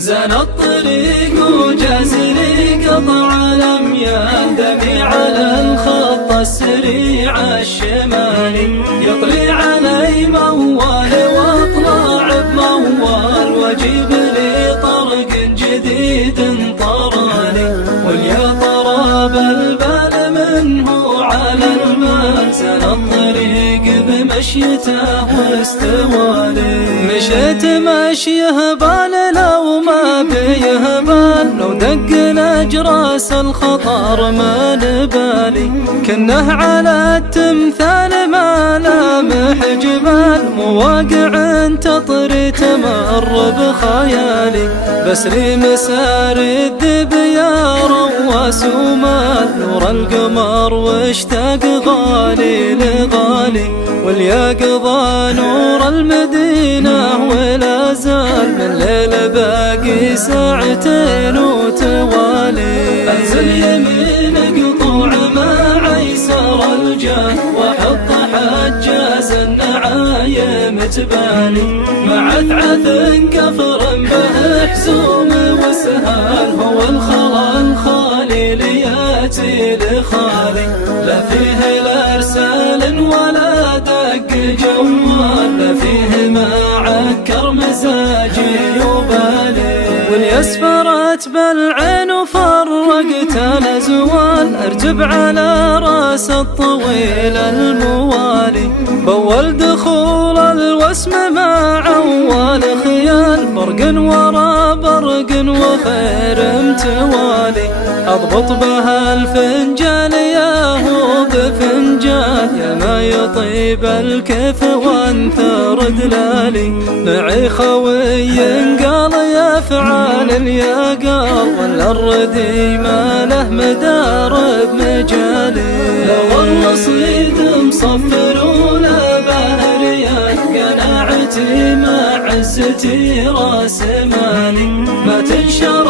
زان الطريق وجازري قطع الأميال دمي على الخط السريع الشمالي يطري علي موال واطلع بموال واجيب لي طرق جديد طراني واليا طراب البال منه على المال زان الطريق بمشيته واستوالي مشيت مشيه بال لو ما بيه بال لو دق الأجراس الخطر ما نبالي كنه على التمثال ما لامح جبال مواقع تطري تمر بخيالي بسري مسار الذب يا رواس ومال نور القمر واشتاق غالي لغالي واليقظة نور المدينة ولا زال من ليل باقي ساعتين وتوالي انزل يمين قطوع مع عيسر الجاه واحط حجاز النعايم تبالي مع عثعث كفر به حزوم وسهال هو الخلا الخالي لياتي لخالي لا فيه لا ارسال ولا دق جوال لا فيه ما عكر مزاجي وبالي واليسفرت بالعين وفرقت الازوال ارجب على راس الطويل الموالي بول دخول الوسم مع عوال خيال برق ورا برق وخير متوالي اضبط بها الفنجان ياهو بفنجان يا ما يطيب الكيف وانثر دلالي معي خوي قال يا فعال اليا قال ولا الردي ما له مدار بمجالي لو الرصيد مصفر ولا بهريان قناعتي مع عزتي راس مالي ما تنشر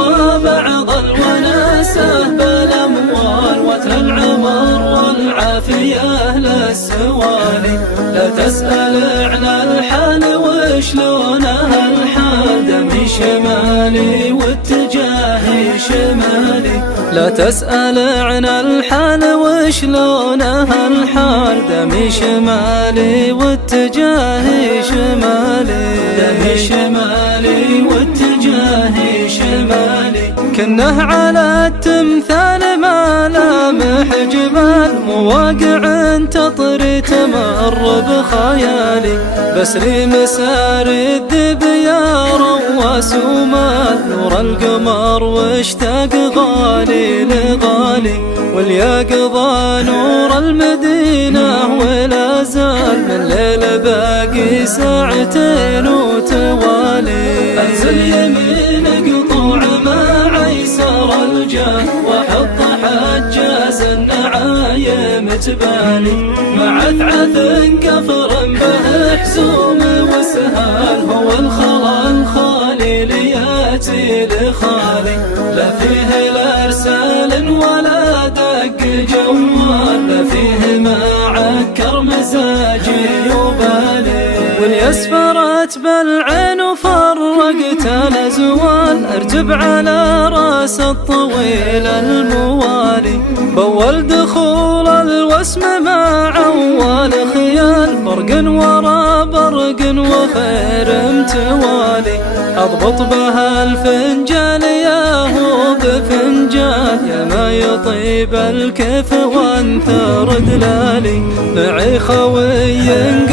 بعض الوناسه بالاموال وتر العمر والعافيه للسوالي لا تسأل عن الحال وشلونها الحال دمي شمالي واتجاهي شمالي لا تسأل عن الحال وشلونها الحال دمي شمالي واتجاهي شمالي دمي شمالي واتجاهي شمالي كنه على التمثال ما لامح جبال مواقع تطري تمر بخيالي بسري مسار الذب يا رواس ومال نور القمر واشتاق غالي لغالي واليقظة نور المدينة ولا زال من ليل باقي ساعتين وتوالي انزل يمين قطوع مع عيسر الجاه واحط حجاز النعايم تبالي مع عثعث كفر به حزوم وسهال هو الخلا الخالي لياتي لخالي لا فيه لا ارسال ولا دق جوال لا فيه ما عكر مزاجي وبالي واليسفرت بالعين وفرقت الازوال ارجب على راس الطويل الموالي بول دخول الوسم مع عوال خيال برق ورا برق وخير متوالي اضبط بها الفنجان ياهو بفنجان يا ما يطيب الكيف وانثر دلالي معي خوي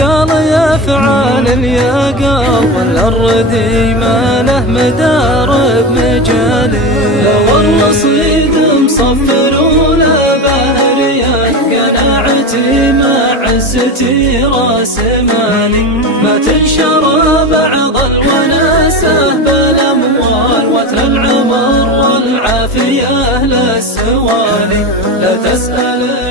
قال يا فعال اليا قال ولا الردي ما له مدار بمجالي لو الرصيد مصفر ولا بهريان قناعتي مع عزتي راس مالي ما تنشر بعض الوناسه بالاموال وتر العمر والعافيه للسوالي لا تسأل